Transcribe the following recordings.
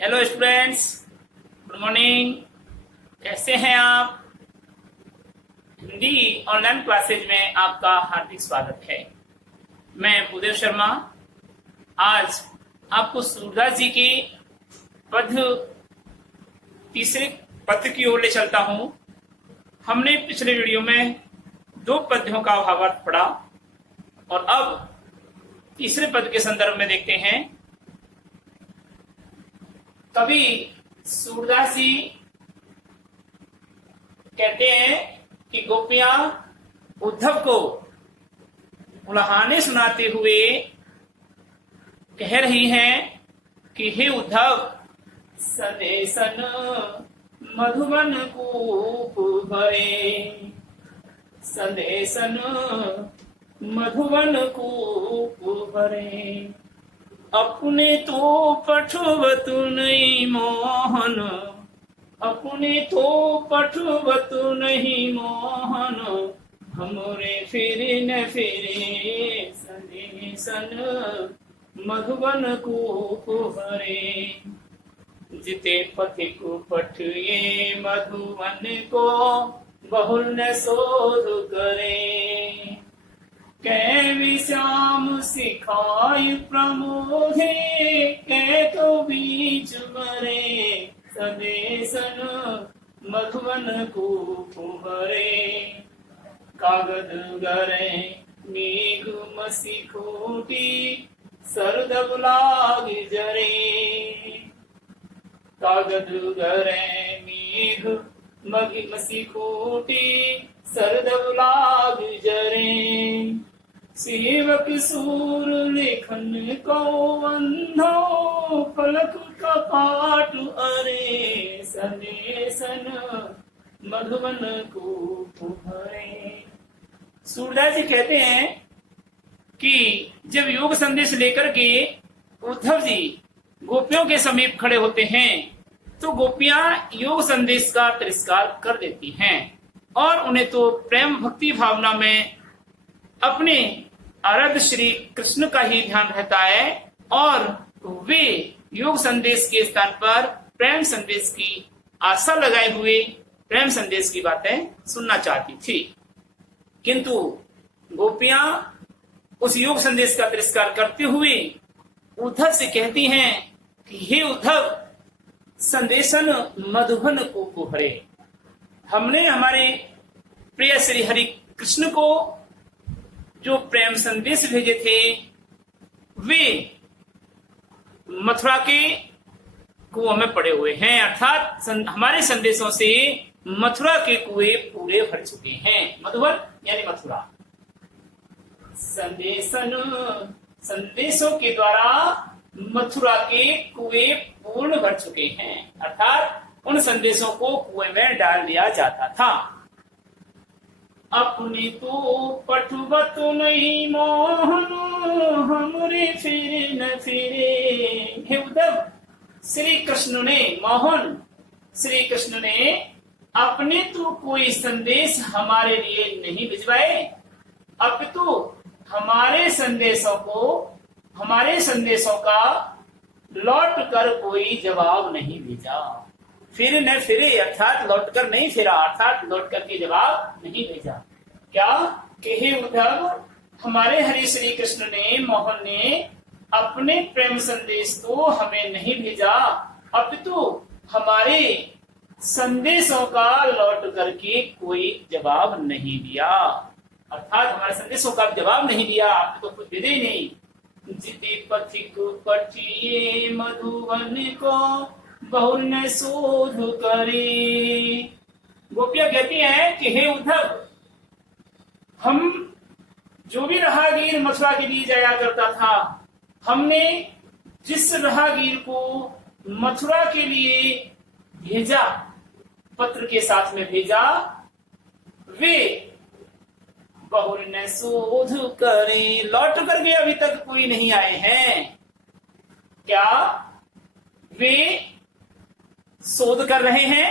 Hello students, good morning. कैसे हैं आप? हिंदी ऑनलाइन क्लासेज में आपका हार्दिक स्वागत है। मैं भूदेव शर्मा आज आपको सूरदास जी के पद्य तीसरे पद्य की ओर ले चलता हूं। हमने पिछले वीडियो में 2 पद्यों का भावार्थ पढ़ा और अब तीसरे पद के संदर्भ में देखते हैं। कवि सूरदास जी कहते हैं कि गोपियां उद्धव को उल्हाने सुनाते हुए कह रही हैं कि हे उद्धव, संदेशन मधुबन कूप भरे, संदेशन मधुबन कूप भरे। अपने तो पठुवतु नहीं मोहन, अपने तो पठुवतु नहीं मोहन, हमरे फिरे न फिरे संदेशन मधुबन कूप भरे। जिते पथिक पठिए मधुबन को बहुल न शोध करे। कै विश्याम सिखाय प्रमोदे, कै तो बीच मरे, संदेशन मधुबन कूप भरे। कागद गरे मेघ मसी खूटी, सरदब लाग जरे। कागद गरे मेघ मसी खूटी, सरदब लाग जरे। सेवक सूर लेखन को अंधो, फलक कपाट अरे, संदेशन मधुबन कूप भरे। सूरदास जी कहते हैं कि जब योग संदेश लेकर के उद्धव जी गोपियों के समीप खड़े होते हैं तो गोपियां योग संदेश का तिरस्कार कर देती हैं और उन्हें तो प्रेम भक्ति भावना में अपने आराध्य श्री कृष्ण का ही ध्यान रहता है और वे योग संदेश के स्थान पर प्रेम संदेश की आशा लगाए हुए प्रेम संदेश की बातें सुनना चाहती थी। किंतु गोपियां उस योग संदेश का तिरस्कार करते हुए उद्धव से कहती हैं कि हे उद्धव, संदेशन मधुबन कूप भरे। हमने हमारे प्रिय श्री हरि कृष्ण को जो प्रेम संदेश भेजे थे वे मथुरा के कुओं में पड़े हुए हैं, अर्थात हमारे संदेशों से मथुरा के कुएं पूरे भर चुके हैं। मधुबन यानी मथुरा। संदेशों के द्वारा मथुरा के कुएं पूर्ण भर चुके हैं, अर्थात उन संदेशों को कुएं में डाल दिया जाता था। अपने तो पठुवतु नहीं मोहन, हमरे फिरे न फिरे। हे उद्धव, श्री कृष्ण ने मोहन श्री कृष्ण ने अपने तो कोई संदेश हमारे लिए नहीं भिजवाए, अपितु हमारे संदेशों का लौट कर कोई जवाब नहीं भेजा। फिर न फिरे अर्थात लौट कर नहीं फिरा, अर्थात लौट कर के जवाब नहीं भेजा। क्या कि हे उद्धव, हमारे हरि श्री कृष्ण ने मोहन ने अपने प्रेम संदेश तो हमें नहीं भेजा, अपितु हमारे संदेशों का लौट करके कोई जवाब नहीं दिया, अर्थात हमारे संदेशों का जवाब नहीं दिया, आपने तो कुछ भेजे ही नहीं। जिते पथिक पठिए मधुबन को बहुल न शोध करे। गोपियां कहती हैं कि हे उद्धव, हम जो भी राहगीर मथुरा के लिए जाया करता था, हमने जिस राहगीर को मथुरा के लिए भेजा, पत्र के साथ में भेजा, वे बहुल न शोध करे, लौट करके अभी तक कोई नहीं आए हैं। क्या वे शोध कर रहे हैं?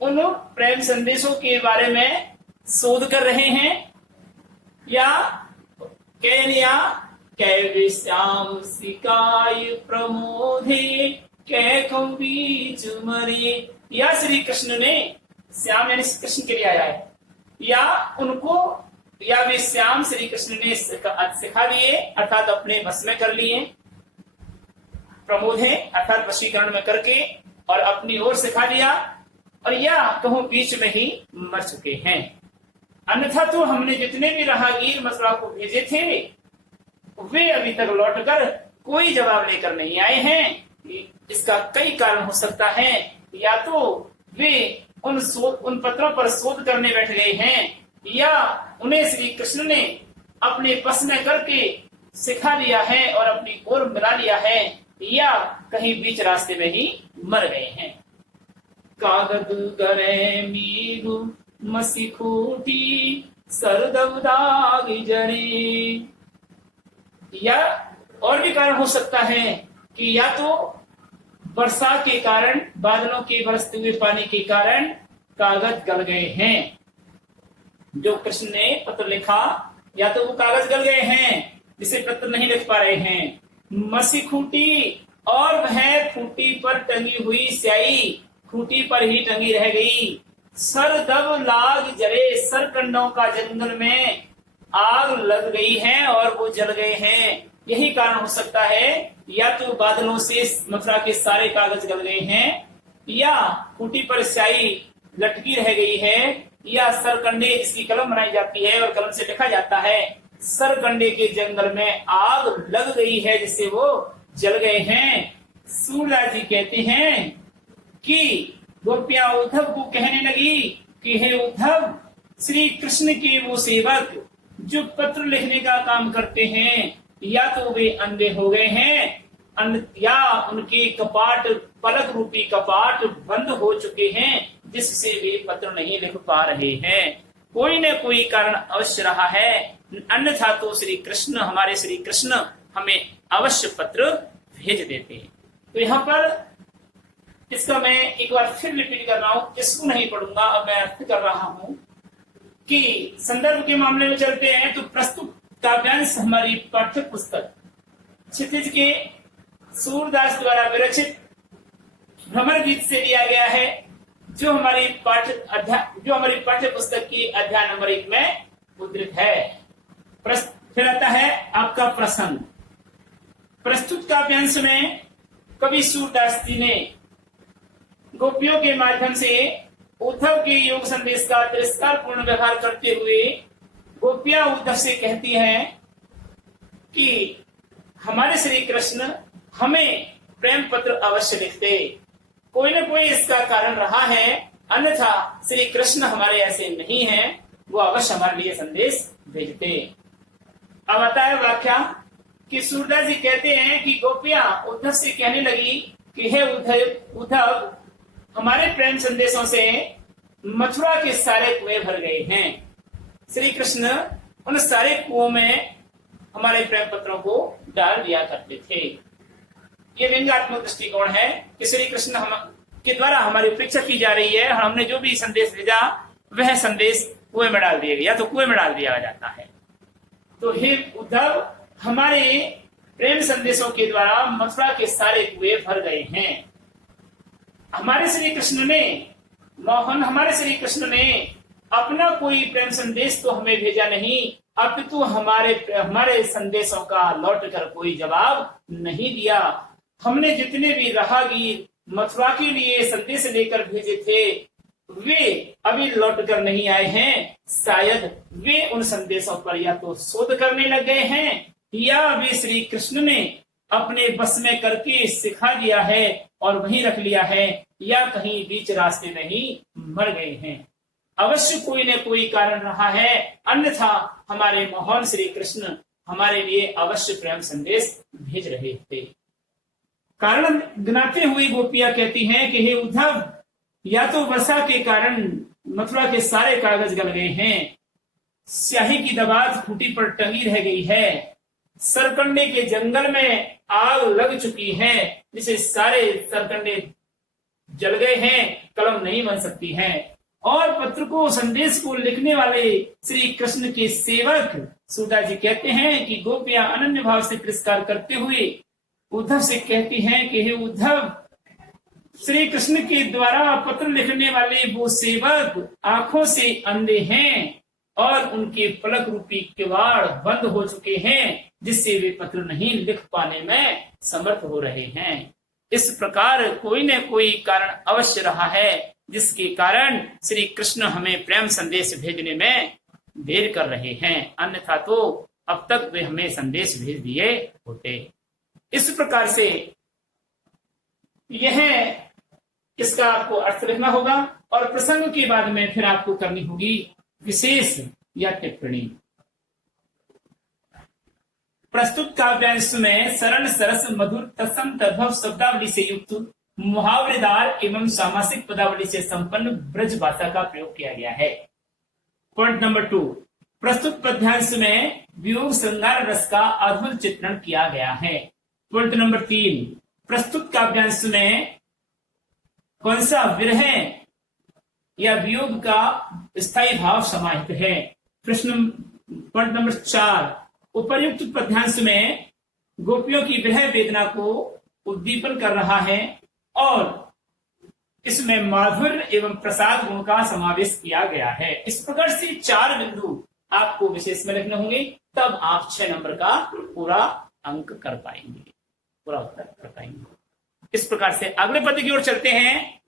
उन प्रेम संदेशों के बारे में शोध कर रहे हैं या कह लिया कै विश्याम सिकाय प्रमोदे कैको बीच मरे। या श्री कृष्ण ने, श्याम यानी कृष्ण के लिए आया है, या उनको, या वे श्याम श्री कृष्ण ने सिखा दिए अर्थात अपने बस में कर लिए, प्रमोद है अर्थात वशीकरण में करके और अपनी ओर सिखा दिया, और या कहूं बीच में ही मर चुके हैं। अन्यथा तो हमने जितने भी राहगीर मथुरा को भेजे थे वे अभी तक लौटकर कोई जवाब लेकर नहीं आए हैं। इसका कई कारण हो सकता है, या तो वे उन पत्रों पर शोध करने बैठ गए हैं, या उन्हें श्री कृष्ण ने अपने बस में करके सिखा दिया है और अपनी ओर मिला लिया है, या कहीं बीच रास्ते में ही मर गए हैं। कागद करे मीरू मसीखूटी सरदब दाग जरे। या और भी कारण हो सकता है कि या तो वर्षा के कारण, बादलों के बरसते हुए पानी के कारण कागज गल गए हैं। जो कृष्ण ने पत्र लिखा या तो वो कागज गल गए हैं जिसे पत्र नहीं लिख पा रहे हैं। मसी खूटी, और वह खूटी पर टंगी हुई स्याही खूटी पर ही टंगी रह गई। सर दब लाग जरे, सरकंडों का जंगल में आग लग गई है और वो जल गए हैं। यही कारण हो सकता है, या तो बादलों से मथुरा के सारे कागज गल गए हैं, या खूटी पर स्याही लटकी रह गई है, या सरकंडे जिसकी कलम बनाई जाती है और कलम से लिखा जाता है, सरकंडे के जंगल में आग लग गई है जिससे वो जल गए हैं। सूरदास जी कहते हैं कि गोपियां उद्धव को कहने लगी कि हे उद्धव, श्री कृष्ण के वो सेवक जो पत्र लिखने का काम करते हैं, या तो वे अंधे हो गए हैं, या उनके कपाट, पलक रूपी कपाट बंद हो चुके हैं जिससे वे पत्र नहीं लिख पा रहे हैं। कोई न कोई कारण अवश्य रहा है, अन्यथा तो श्री कृष्ण, हमारे श्री कृष्ण हमें अवश्य पत्र भेज देते हैं। तो यहाँ पर इसका मैं एक बार फिर रिपीट कर रहा हूँ, इसको नहीं पढ़ूंगा, अब मैं अर्थ कर रहा हूँ कि संदर्भ के मामले में चलते हैं तो प्रस्तुत काव्यांश हमारी पाठ्य पुस्तक क्षितिज के सूरदास द्वारा विरचित भ्रमर गीत से लिया गया है, जो हमारी पाठ्य पुस्तक की अध्याय नंबर 1 में मुद्रित है। फिर आता है आपका प्रसंग। प्रस्तुत काव्यांश में कवि सूरदास जी ने गोपियों के माध्यम से उद्धव के योग संदेश का तिरस्कार पूर्ण व्यवहार करते हुए गोपियां उद्धव से कहती हैं कि हमारे श्री कृष्ण हमें प्रेम पत्र अवश्य लिखते। कोई न कोई इसका कारण रहा है, अन्यथा श्री कृष्ण हमारे ऐसे नहीं हैं, वो अवश्य हमारे लिए संदेश भेजते। अब आता है व्याख्या कि सूरदास जी कहते हैं कि गोपियां उद्धव से कहने लगी कि हे उद्धव, हमारे प्रेम संदेशों से मथुरा के सारे कुएं भर गए हैं। श्री कृष्ण उन सारे कुओं में हमारे प्रेम पत्रों को डाल दिया करते थे। ये व्यंग्यात्मक दृष्टिकोण है कि श्री कृष्ण के द्वारा हमारी उपेक्षा की जा रही है और हमने जो भी संदेश भेजा वह संदेश कुएं में डाल दिया गया, तो कुएं में डाल दिया जाता है। तो हे उद्धव, हमारे प्रेम संदेशों के द्वारा मथुरा के सारे कुएं भर गए हैं। हमारे श्री कृष्ण ने अपना कोई प्रेम संदेश तो हमें भेजा नहीं, अपितु हमारे संदेशों का लौट कर कोई जवाब नहीं दिया। हमने जितने भी राहगीर मथुरा के लिए संदेश लेकर भेजे थे वे अभी लौट कर नहीं आए हैं। शायद वे उन संदेशों पर या तो शोध करने लग गए हैं, या वे श्री कृष्ण ने अपने बस में करके सिखा दिया है और वहीं रख लिया है, या कहीं बीच रास्ते में ही मर गए हैं। अवश्य कोई न कोई कारण रहा है, अन्यथा हमारे महान श्री कृष्ण हमारे लिए अवश्य प्रेम संदेश भेज रहे थे। कारण गिनाते हुए गोपियां कहती हैं कि हे उद्धव, या तो वर्षा के कारण मथुरा के सारे कागज गल गए हैं, स्याही की दबात खूटी पर टंगी रह गई है, सरकंडे के जंगल में आग लग चुकी है जिसे सारे सरकंडे जल गए हैं, कलम नहीं बन सकती है, और पत्र को संदेश को लिखने वाले श्री कृष्ण के सेवक सूरदास जी कहते हैं कि गोपियां अनन्य भाव से तिरस्कार करते हुए उद्धव से कहती हैं कि हे उद्धव, श्री कृष्ण के द्वारा पत्र लिखने वाले वो सेवक आंखों से अंधे हैं और उनके पलक रूपी किवाड़ बंद हो चुके हैं, जिससे वे पत्र नहीं लिख पाने में समर्थ हो रहे हैं। इस प्रकार कोई न कोई कारण अवश्य रहा है, जिसके कारण श्री कृष्ण हमें प्रेम संदेश भेजने में देर कर रहे हैं, अन्यथा तो अब तक वे हमें संदेश भेज दिए होते। इस प्रकार से यह इसका आपको अर्थ लिखना होगा और प्रसंग के बाद में फिर आपको करनी होगी विशेष या टिप्पणी। प्रस्तुत काव्यांश में सरल सरस मधुर तत्सम तद्भव शब्दावली से युक्त मुहावरेदार एवं सामासिक पदावली से संपन्न ब्रज भाषा का प्रयोग किया गया है। पॉइंट नंबर 2, प्रस्तुत पद्यांश में वियोग श्रृंगार रस का अद्भुत चित्रण किया गया है। पॉइंट नंबर 3, प्रस्तुत काव्यांश में कौन सा विरह या वियोग का स्थायी भाव समाहित है। प्रश्न पॉइंट नंबर 4, उपर्युक्त पद्यांश में गोपियों की विरह वेदना को उद्दीपन कर रहा है और इसमें माधुर्य एवं प्रसाद गुण का समावेश किया गया है। इस प्रकार से 4 बिंदु आपको विशेष में लिखने होंगे, तब आप 6 नंबर का पूरा अंक कर पाएंगे, पूरा उत्तर कर पाएंगे। इस प्रकार से अगले पद की ओर चलते हैं।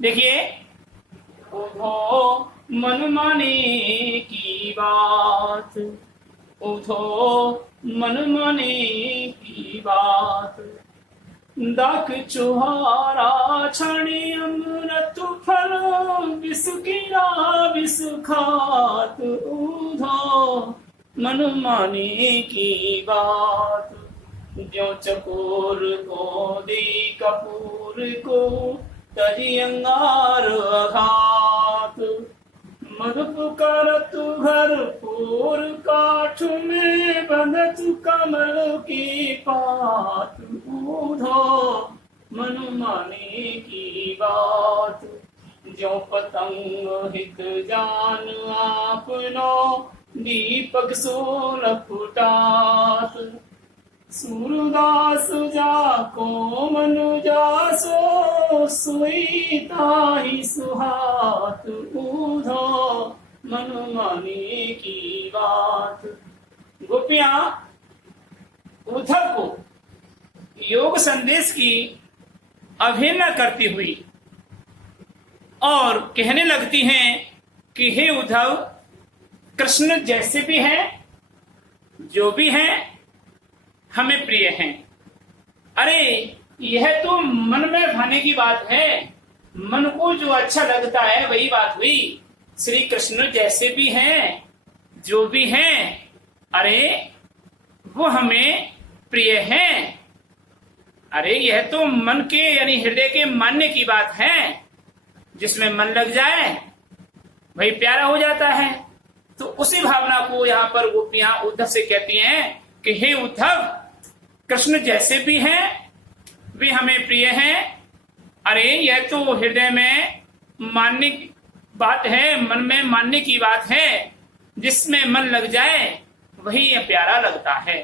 देखिए, उठो मन माने की बात, उठो मन माने की बात, दाख चुहारा छाणी अमृत फल, बिसुकीरा बिसुखात, उठो मन माने की बात, जो चकोर को दी कपूर को तजी अंगार अघात, मधुपुकारत भरपूर काठ में बंधत कमल की पात, ऊधो मन माने की बात, जो पतंग हित जान आपनो, दीपक सोल फुटात, सूरदास जाको मनुजा सो, सोई ताहि सुहात, ऊधो मन माने की बात। गोपियां उद्धव को योग संदेश की अवहेलना करती हुई और कहने लगती हैं कि हे उद्धव, कृष्ण जैसे भी हैं, जो भी हैं, हमें प्रिय हैं। अरे यह तो मन में भाने की बात है, मन को जो अच्छा लगता है वही बात हुई। श्री कृष्ण जैसे भी हैं, जो भी हैं, अरे वो हमें प्रिय हैं। अरे यह तो मन के यानी हृदय के मानने की बात है, जिसमें मन लग जाए वही प्यारा हो जाता है। तो उसी भावना को यहाँ पर गोपियां उद्धव से कहती हैं कि हे उद्धव, कृष्ण जैसे भी हैं वे हमें प्रिय हैं। अरे यह तो हृदय में मानने की बात है, मन में मानने की बात है, जिसमें मन लग जाए वही यह प्यारा लगता है।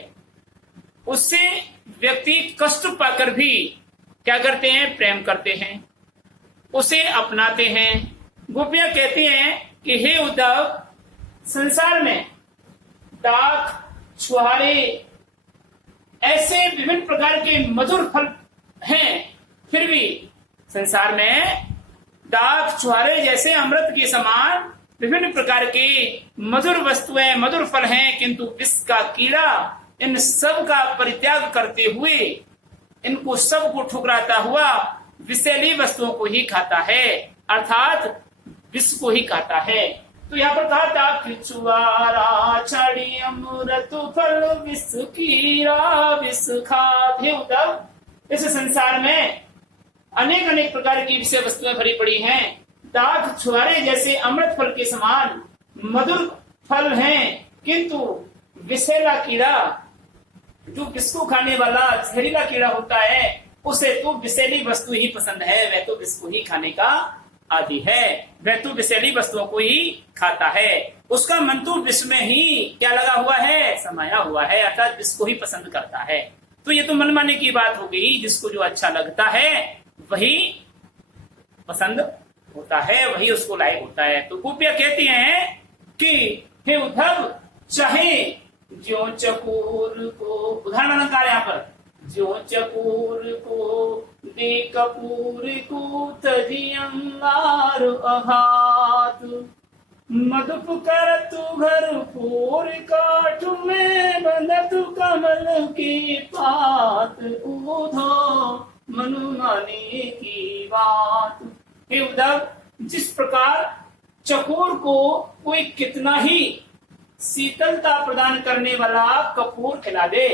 उससे व्यक्ति कष्ट पाकर भी क्या करते हैं, प्रेम करते हैं, उसे अपनाते हैं। गोपियां कहती हैं कि हे उद्धव, संसार में दाख, छुहारे ऐसे विभिन्न प्रकार के मधुर फल हैं, फिर भी संसार में दाख, छुहारे जैसे अमृत के समान विभिन्न प्रकार के मधुर वस्तुएं, मधुर फल हैं, किंतु विष का कीड़ा इन सब का परित्याग करते हुए, इनको सब को ठुकराता हुआ विषैली वस्तुओं को ही खाता है, अर्थात विष को ही खाता है। तो यहाँ पर कहा था खिचुआरा छड़ी अमृत फल, विष कीड़ा विष खात। हे उद्धव, इस संसार में अनेक अनेक प्रकार की विषय वस्तुएं भरी पड़ी हैं। दाख, छुहारे जैसे अमृत फल के समान मधुर फल हैं, किंतु विषैला कीड़ा, जो विष को खाने वाला जहरीला कीड़ा होता है, उसे तो विषैली वस्तु ही पसंद है, वह तो विष को ही खाने का आदि है, वह तो विषैली वस्तुओं को ही खाता है। उसका मन तो विष में ही क्या लगा हुआ है, समाया हुआ है, अर्थात विष को ही पसंद करता है। तो ये तो मन माने की बात हो गई, जिसको जो अच्छा लगता है वही पसंद होता है, वही उसको लायक होता है। तो गोपियां कहती हैं कि हे उद्धव, चाहे ज्यों चकोर को, उदाहरण अलंकार यहाँ पर, ज्यों चकोर को दे कपूर को तजी अंगार अघात, मधुप करतु घर पूर काठ में बंधतु कमल की पात, ऊधो मनु माने की बात। हे उद्धव, जिस प्रकार चकोर को कोई कितना ही शीतलता प्रदान करने वाला कपूर खिला दे,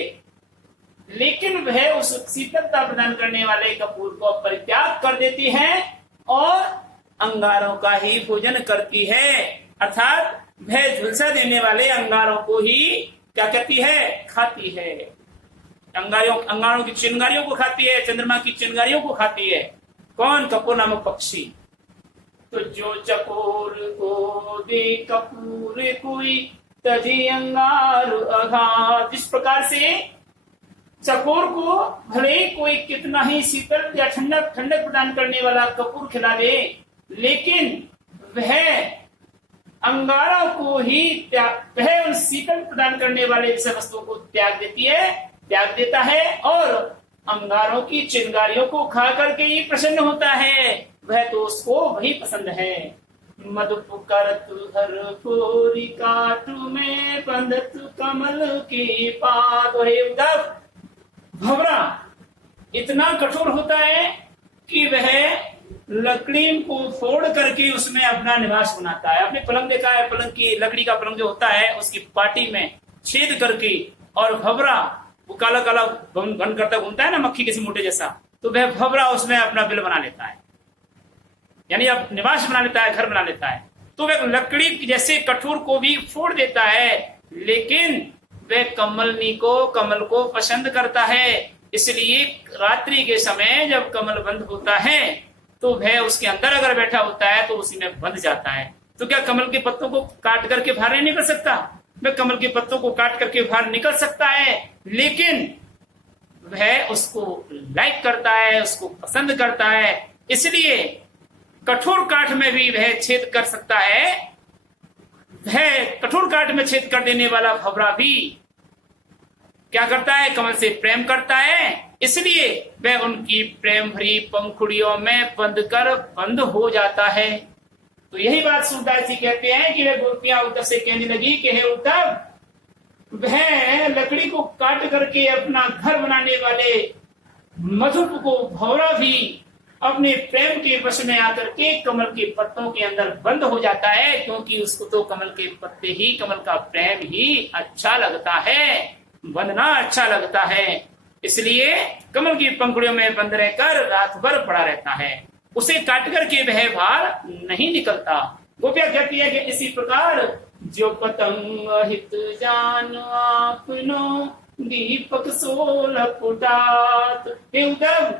लेकिन वह उस शीतलता प्रदान करने वाले कपूर को परित्याग कर देती है और अंगारों का ही भोजन करती है, अर्थात वह झुलसा देने वाले अंगारों को ही क्या कहती है, खाती है। अंगारों की चिंगारियों को खाती है, चंद्रमा की चिंगारियों को खाती है। कौन? कपूर नामक पक्षी। तो जो चकोर को दे कपूर कोई तजी अंगार अघात, जिस प्रकार से चकोर को भले कोई कितना ही शीतल या ठंडक प्रदान करने वाला कपूर खिला दे, लेकिन वह अंगारों को ही वह उन शीतल प्रदान करने वाले विषय वस्तुओं को त्याग देता है और अंगारों की चिंगारियों को खा करके ही प्रसन्न होता है। वह तो उसको वही पसंद है। मधुप करतु हर फोरी काटू में बंधतु कमल की पात। उद्धव, भंवरा इतना कठोर होता है कि वह लकड़ी को फोड़ करके उसमें अपना निवास बनाता है। अपने पलंग देखा है, पलंग की लकड़ी का पलंग जो होता है उसकी पाटी में छेद करके, और भंवरा वो काला काला घन करता घूमता है ना, मक्खी किसी मोटे जैसा, तो वह भंवरा उसमें अपना बिल बना लेता है, यानी अब निवास बना लेता है, घर बना लेता है। तो वह लकड़ी जैसे कठोर को भी फोड़ देता है, लेकिन वह कमल को पसंद करता है। इसलिए रात्रि के समय जब कमल बंद होता है तो वह उसके अंदर अगर बैठा होता है तो उसी में बंध जाता है। तो क्या कमल के पत्तों को काट करके बाहर नहीं निकल सकता? वह कमल के पत्तों को काट करके बाहर निकल सकता है, लेकिन वह उसको लाइक करता है, उसको पसंद करता है। इसलिए कठोर काठ में भी वह छेद कर सकता है। वह कठोर काठ में छेद कर देने वाला भंवरा भी क्या करता है? कमल से प्रेम करता है। इसलिए वह उनकी प्रेम भरी पंखुड़ियों में बंद हो जाता है। तो यही बात सूरदास जी कहते हैं कि वह गोपियां उद्धव से कहने लगी कि हे उद्धव, वह लकड़ी को काट करके अपना घर बनाने वाले मधुप को भंवरा भी अपने प्रेम के वश में आकर के कमल के पत्तों के अंदर बंद हो जाता है, क्योंकि उसको तो कमल के पत्ते ही, कमल का प्रेम ही अच्छा लगता है, बंधना अच्छा लगता है। इसलिए कमल की पंखुड़ियों में बंद रहकर रात भर पड़ा रहता है, उसे काट करके वह बाहर नहीं निकलता। गोपिया कहती है कि इसी प्रकार जो पतंग हित जान आपनो दीपक सोल फुटात। हे उद्धव,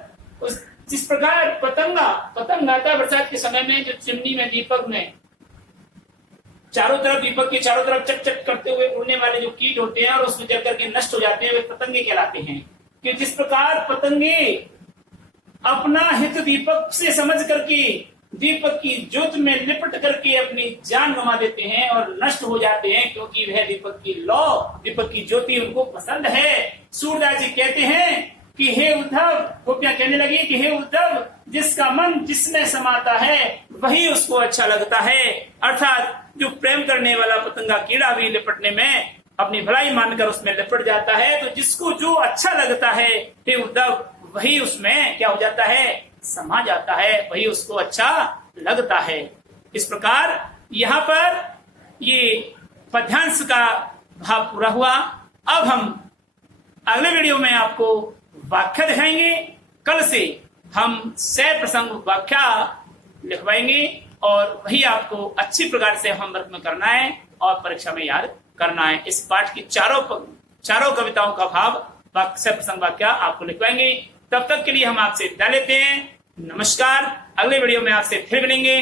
जिस प्रकार पतंग आता है बरसात के समय में, जो चिमनी में दीपक में चारों तरफ, दीपक के चारों तरफ चट चट करते हुए उड़ने वाले जो कीट होते हैं और उसमें जल करके नष्ट हो जाते हैं, वे पतंगे कहलाते हैं। कि जिस प्रकार पतंगे अपना हित दीपक से समझ करके दीपक की ज्योत में लिपट करके अपनी जान गंवा देते हैं और नष्ट हो जाते हैं, क्योंकि वह दीपक की लौ, दीपक की ज्योति उनको पसंद है। सूरदास जी कहते हैं कि हे उद्धव, गोपियां कहने लगी कि हे उद्धव, जिसका मन जिसमें समाता है वही उसको अच्छा लगता है। अर्थात जो प्रेम करने वाला पतंगा कीड़ा भी लिपटने में अपनी भलाई मानकर उसमें लिपट जाता है, तो जिसको जो अच्छा लगता है हे उद्धव, वही उसमें क्या हो जाता है? समा जाता है, वही उसको अच्छा लगता है। इस प्रकार यहाँ पर ये पद्यांश का भाव पूरा हुआ। अब हम अगले वीडियो में आपको व्याख्या दिखाएंगे। कल से हम सह प्रसंग व्याख्या लिखवाएंगे और वही आपको अच्छी प्रकार से होमवर्क में करना है और परीक्षा में याद करना है। इस पाठ की चारों कविताओं का भाव सह प्रसंग व्याख्या आपको लिखवाएंगे। तब तक के लिए हम आपसे विदा लेते हैं। नमस्कार। अगले वीडियो में आपसे फिर मिलेंगे।